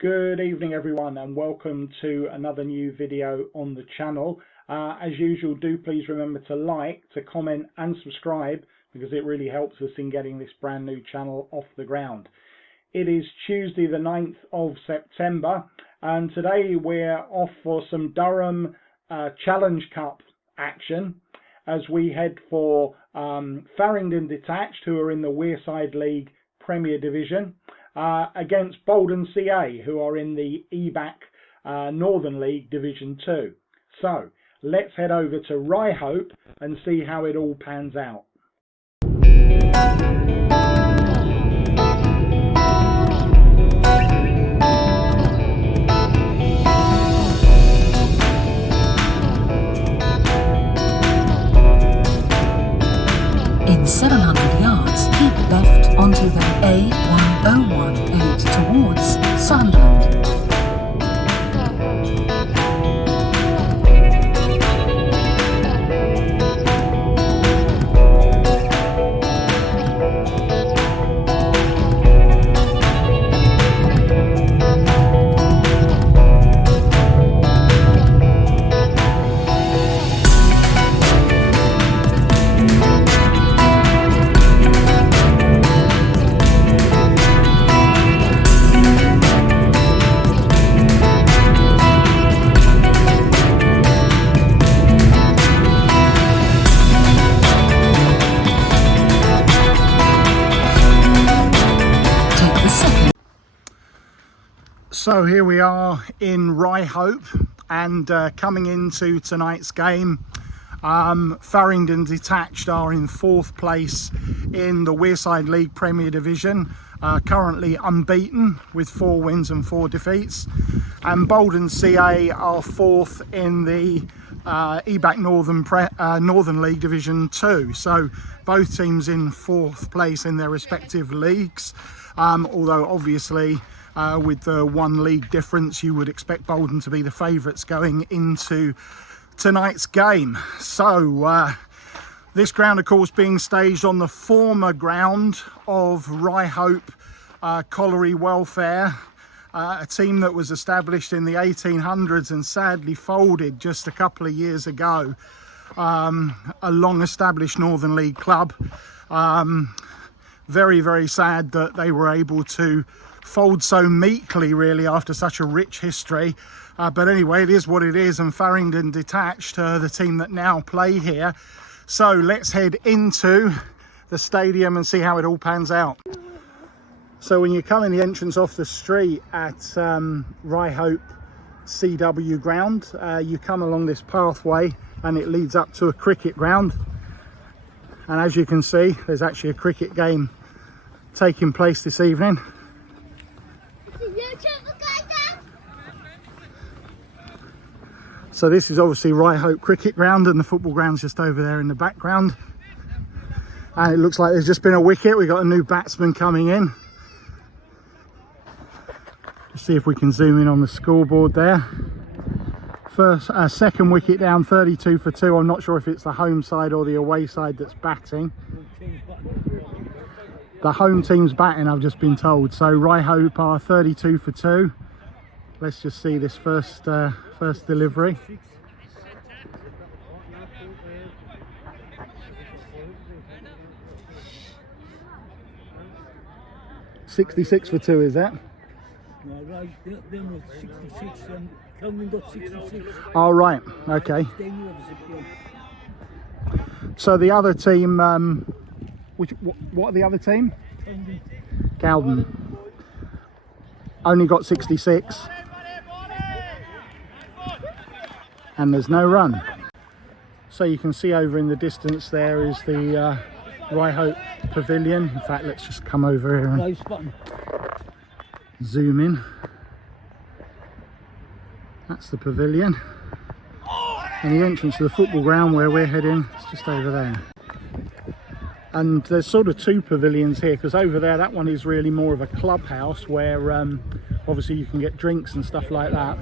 Good evening everyone, and welcome to another new video on the channel. As usual, do please remember to like, to comment and subscribe, because it really helps us in getting this brand new channel off the ground. It is Tuesday the 9th of September, and today we're off for some Durham Challenge Cup action as we head for Farringdon Detached, who are in the Wearside League Premier Division, against Boldon CA, who are in the EBAC Northern League Division 2. So let's head over to Ryhope and see how it all pans out. In 700 yards, keep left onto the A1018 towards Sunderland. So here we are in Ryhope, and coming into tonight's game, Farringdon Detached are in 4th place in the Wearside League Premier Division, currently unbeaten with 4 wins and 4 defeats, and Boldon CA are 4th in the EBAC Northern League Division 2. So both teams in 4th place in their respective leagues, although obviously with the 1 league difference, you would expect Boldon to be the favourites going into tonight's game. So this ground, of course, being staged on the former ground of Ryhope Colliery Welfare, a team that was established in the 1800s and sadly folded just a couple of years ago. A long established Northern League club. Very, very sad that they were able to fold so meekly, really, after such a rich history. But anyway, it is what it is, and Farringdon Detached, the team that now play here. So let's head into the stadium and see how it all pans out. So when you come in the entrance off the street at Ryhope CW ground, you come along this pathway and it leads up to a cricket ground. And as you can see, there's actually a cricket game taking place this evening. So this is obviously Ryhope cricket ground, and the football ground's just over there in the background. And it looks like there's just been a wicket. We've got a new batsman coming in. Let's see if we can zoom in on the scoreboard there. Second wicket down, 32 for 2. I'm not sure if it's the home side or the away side that's batting. The home team's batting, I've just been told. So Ryhope are 32 for 2. Let's just see this first delivery. $66 for 2, is that? No, right, them were 66 and Farringdon got 66. Oh, right, okay. So the other team, what are the other team? Cowden. Only got 66. And there's no run. So you can see over in the distance there is the Ryhope Pavilion. In fact, let's just come over here and zoom in. That's the pavilion. And the entrance to the football ground where we're heading is just over there. And there's sort of 2 pavilions here, because over there, that one is really more of a clubhouse where obviously you can get drinks and stuff like that.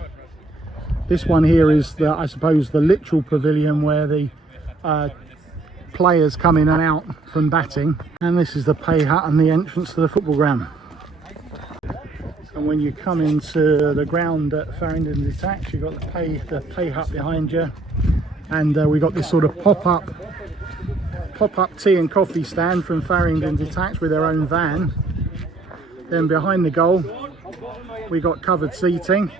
This one here is, I suppose, the literal pavilion where the players come in and out from batting. And this is the pay hut and the entrance to the football ground. And when you come into the ground at Farringdon Detached, you've got the pay hut behind you, and we got this sort of pop-up tea and coffee stand from Farringdon Detached with their own van. Then behind the goal we got covered seating,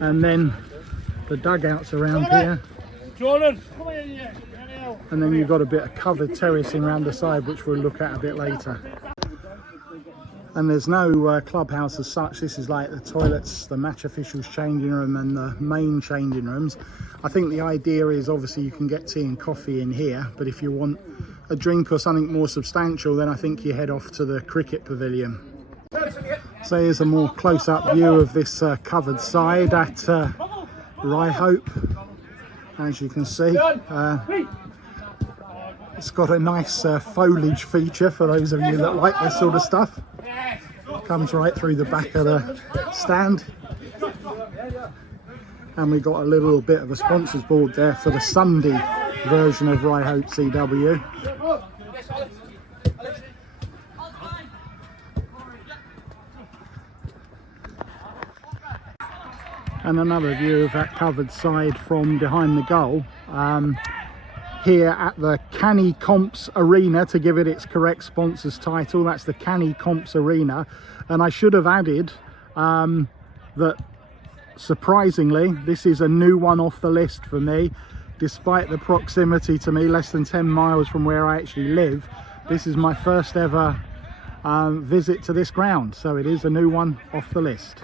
and then the dugouts around here, and then you've got a bit of covered terracing around the side, which we'll look at a bit later. And there's no clubhouse as such. This is like the toilets, the match officials changing room, and the main changing rooms. I think the idea is obviously you can get tea and coffee in here, but if you want a drink or something more substantial, then I think you head off to the cricket pavilion. So here's a more close-up view of this covered side at Ryhope. As you can see, it's got a nice foliage feature for those of you that like this sort of stuff. Comes right through the back of the stand. And we got a little bit of a sponsors board there for the Sunday version of Ryhope CW. And another view of that covered side from behind the goal. Here at the Canny Comps Arena, to give it its correct sponsor's title. That's the Canny Comps Arena. And I should have added that surprisingly this is a new one off the list for me, despite the proximity to me, less than 10 miles from where I actually live. This is my first ever visit to this ground, so it is a new one off the list.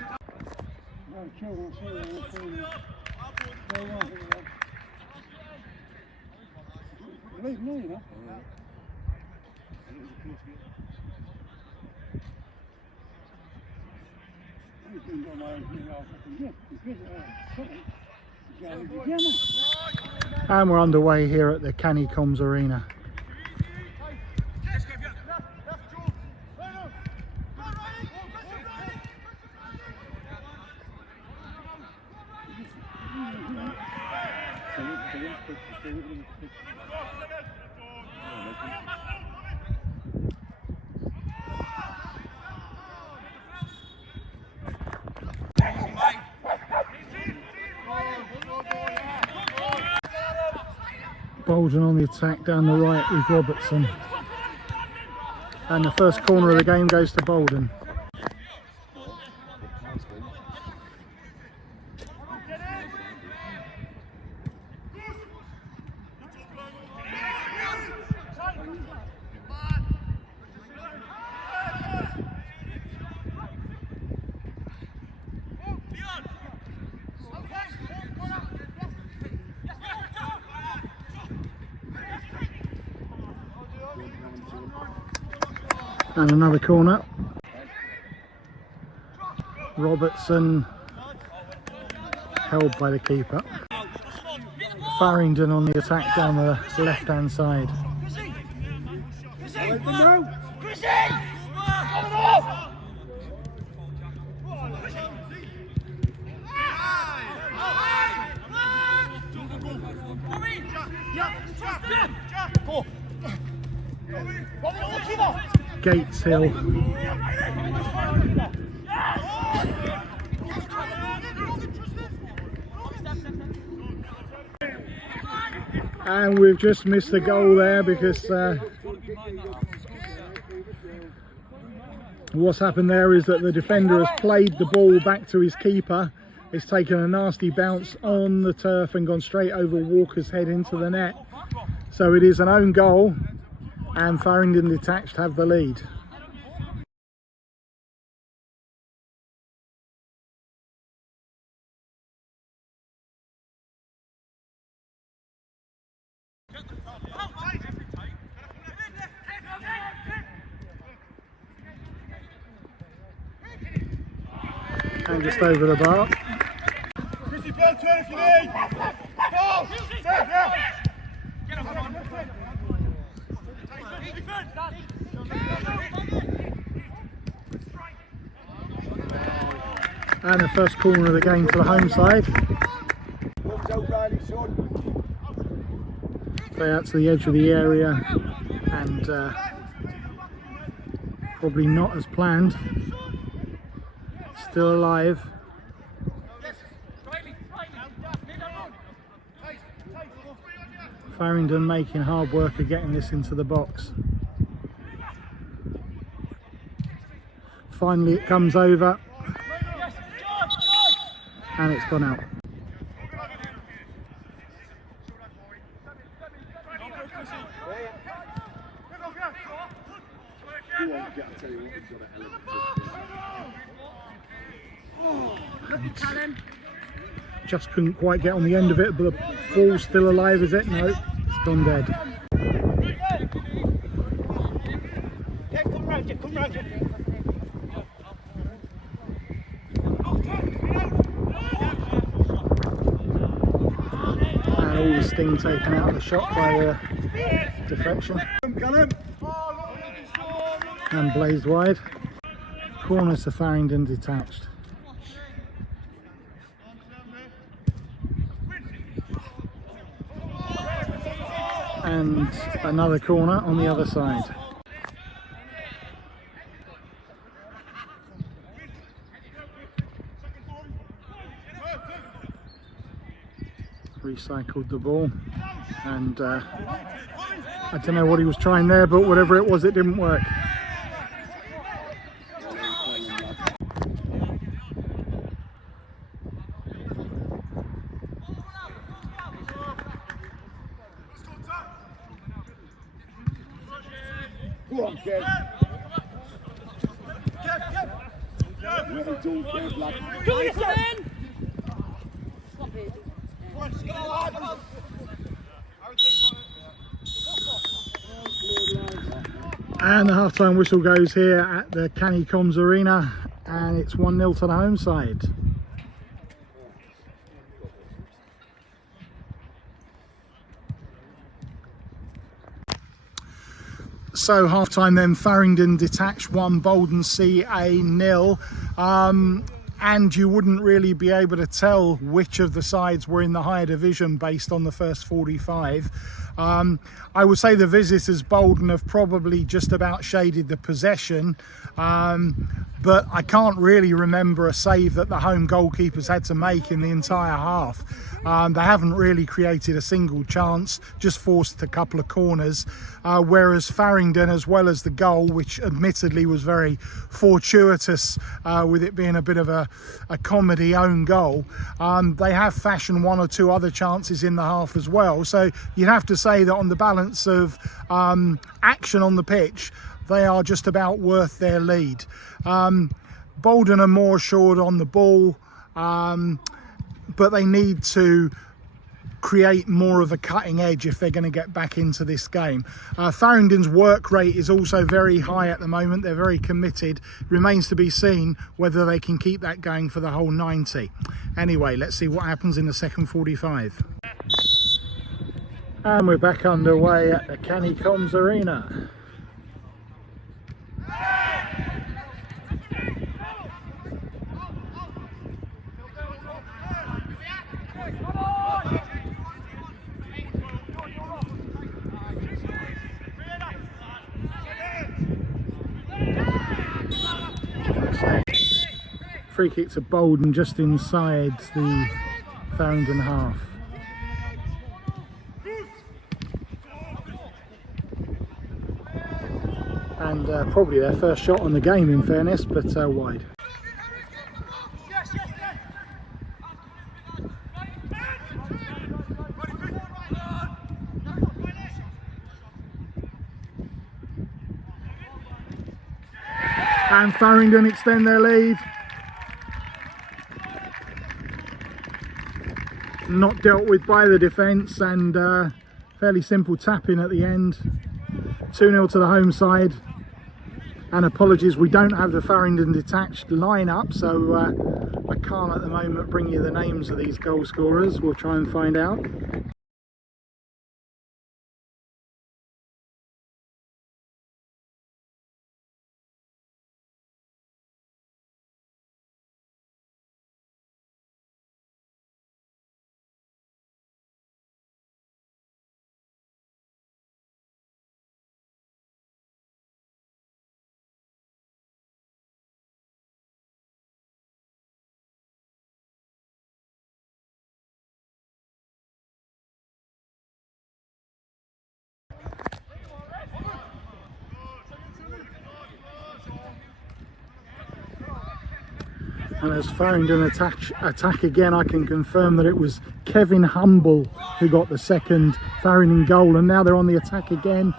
And we're underway here at the Canny Comps Arena. Boldon on the attack down the right with Robertson, and the first corner of the game goes to Boldon. And another corner. Robertson held by the keeper. Farringdon on the attack down the left hand side. Gates Hill. And we've just missed the goal there because what's happened there is that the defender has played the ball back to his keeper. It's taken a nasty bounce on the turf and gone straight over Walker's head into the net. So it is an own goal, and Farringdon Detached have the lead. And just over the bar. And the first corner of the game for the home side. Play out to the edge of the area, and Probably not as planned. Still alive. Farringdon making hard work of getting this into the box. Finally it comes over and it's gone out. Just couldn't quite get on the end of it, but the ball's still alive, is it? No, it's gone dead. And all the sting taken out of the shot by the deflection. And blazed wide. Corner to Farringdon Detached. And another corner on the other side. Recycled the ball, and I don't know what he was trying there, but whatever it was, it didn't work. Go on, Kev. Well done, Kev, lad. Do it, man! Stop it. And the half-time whistle goes here at the Canny Comps Arena, and it's 1-0 to the home side. So half-time then, Farringdon Detached 1, Boldon CA 0. And you wouldn't really be able to tell which of the sides were in the higher division based on the first 45. I would say the visitors, Boldon, have probably just about shaded the possession, but I can't really remember a save that the home goalkeepers had to make in the entire half. They haven't really created a single chance, just forced a couple of corners, whereas Farringdon, as well as the goal, which admittedly was very fortuitous with it being a bit of a comedy own goal, they have fashioned one or two other chances in the half as well. So you'd have to say that on the balance of action on the pitch, they are just about worth their lead. Boldon are more assured on the ball, but they need to create more of a cutting edge if they're going to get back into this game. Farringdon's work rate is also very high at the moment. They're very committed. Remains to be seen whether they can keep that going for the whole 90. Anyway, let's see what happens in the second 45. And we're back underway at the Canny Comps Arena. Free kick to Boldon just inside the Farringdon half. And probably their first shot on the game, in fairness, but wide. And Farringdon extend their lead. Not dealt with by the defence, and fairly simple tap-in at the end. 2-0 to the home side. And apologies, we don't have the Farringdon Detached line-up, so I can't at the moment bring you the names of these goal scorers. We'll try and find out. And as Farringdon attack again, I can confirm that it was Kevin Humble who got the second Farringdon goal, and now they're on the attack again,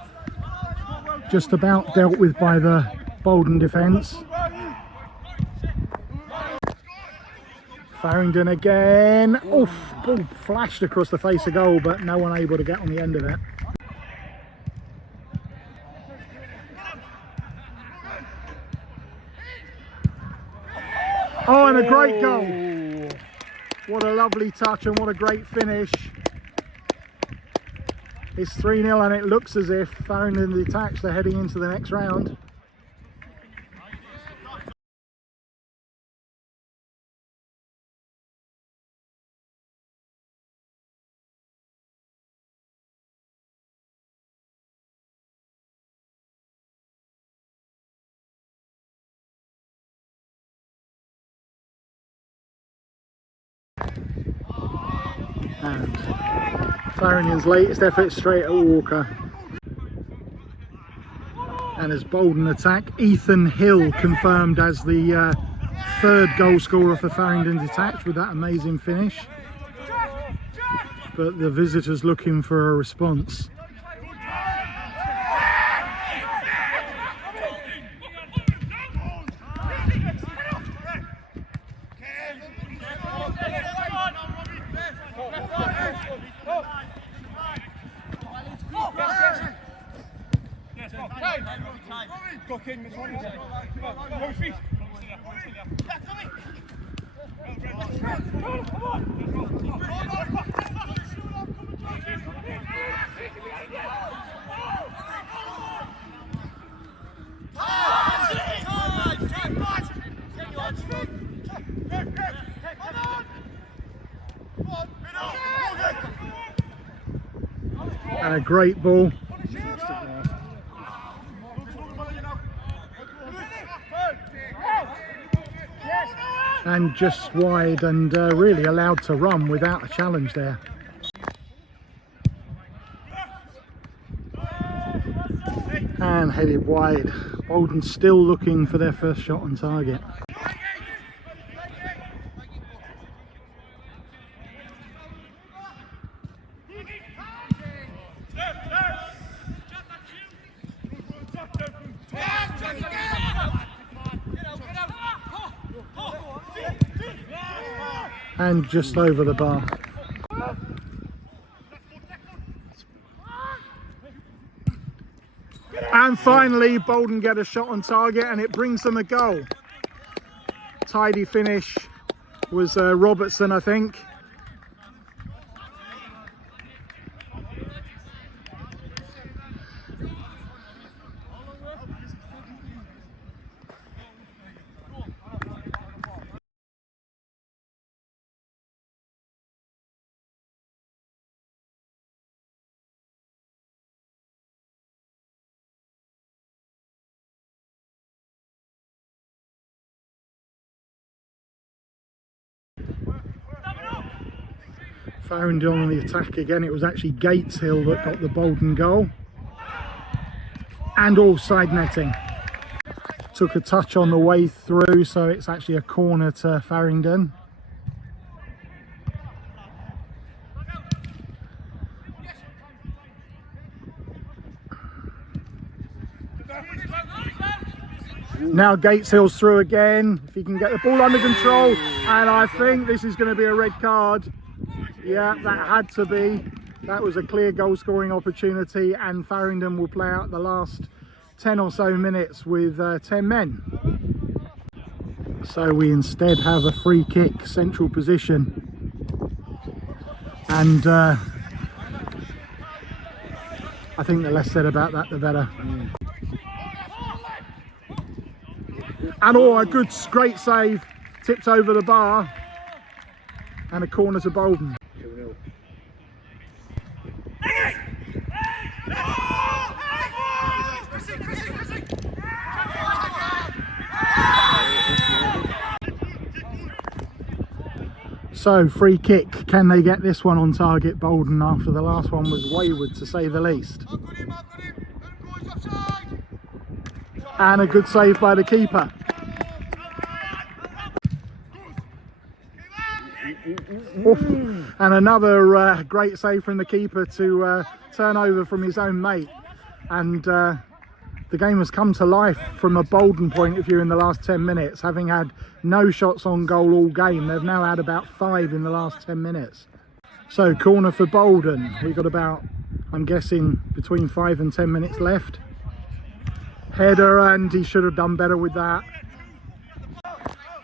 just about dealt with by the Boldon defence. Farringdon again. Oof, ball flashed across the face of goal, but no one able to get on the end of it. Oh, and a great goal. What a lovely touch and what a great finish. It's 3-0 and it looks as if Farringdon Detached are heading into the next round. And Farringdon's latest effort straight at Walker. And as Boldon attack, Ethan Hill confirmed as the third goal scorer for Farringdon Detached with that amazing finish. But the visitors looking for a response. And a great ball. And just wide and really allowed to run without a challenge there. And headed wide. Boldon still looking for their first shot on target. And just over the bar. And finally Boldon get a shot on target and it brings them a goal. Tidy finish was Robertson, I think. Farringdon on the attack again. It was actually Gateshill that got the Boldon goal. And all side netting. Took a touch on the way through, so it's actually a corner to Farringdon. Now Gateshill's through again. If he can get the ball under control. And I think this is going to be a red card. Yeah, that had to be. That was a clear goal scoring opportunity and Farringdon will play out the last 10 or so minutes with 10 men. So we instead have a free kick, central position. And I think the less said about that, the better. And oh, a good, great save. Tipped over the bar. And a corner to Boldon. So free kick, can they get this one on target, Boldon, after the last one was wayward to say the least? And a good save by the keeper. Oof. And another great save from the keeper to turn over from his own mate. And the game has come to life from a Boldon point of view in the last 10 minutes. Having had no shots on goal all game, they've now had about 5 in the last 10 minutes. So corner for Boldon. We've got about, I'm guessing, between 5 and 10 minutes left. Header, and he should have done better with that.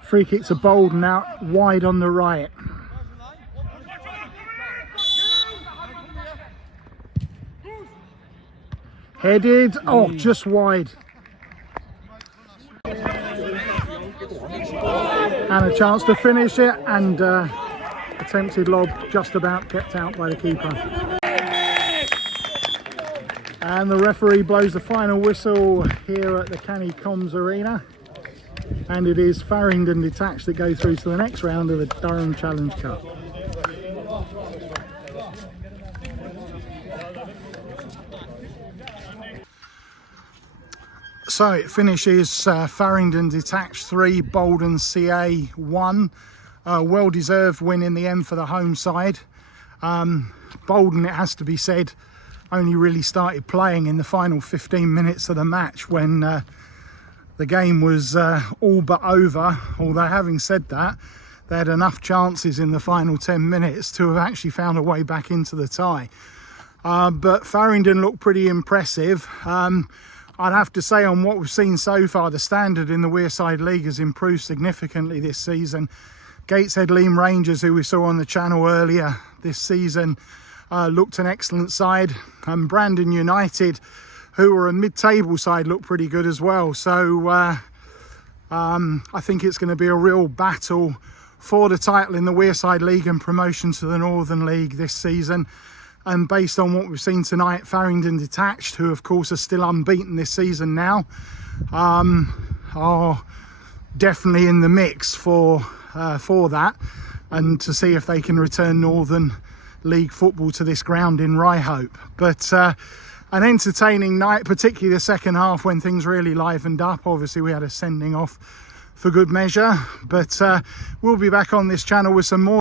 Free kick to Boldon out wide on the right. Headed, oh, just wide. And a chance to finish it, and attempted lob just about kept out by the keeper. And the referee blows the final whistle here at the Canny Comps Arena. And it is Farringdon Detached that go through to the next round of the Durham Challenge Cup. So it finishes Farringdon Detached 3, Boldon CA 1. Well-deserved win in the end for the home side. Boldon, it has to be said, only really started playing in the final 15 minutes of the match when the game was all but over. Although having said that, they had enough chances in the final 10 minutes to have actually found a way back into the tie. But Farringdon looked pretty impressive. I'd have to say, on what we've seen so far, the standard in the Wearside League has improved significantly this season. Gateshead Leam Rangers, who we saw on the channel earlier this season, looked an excellent side. And Brandon United, who were a mid-table side, looked pretty good as well. So I think it's going to be a real battle for the title in the Wearside League and promotion to the Northern League this season. And based on what we've seen tonight, Farringdon Detached, who of course are still unbeaten this season now, are definitely in the mix for that, and to see if they can return Northern League football to this ground in Ryhope. But an entertaining night, particularly the second half when things really livened up. Obviously we had a sending off for good measure, but we'll be back on this channel with some more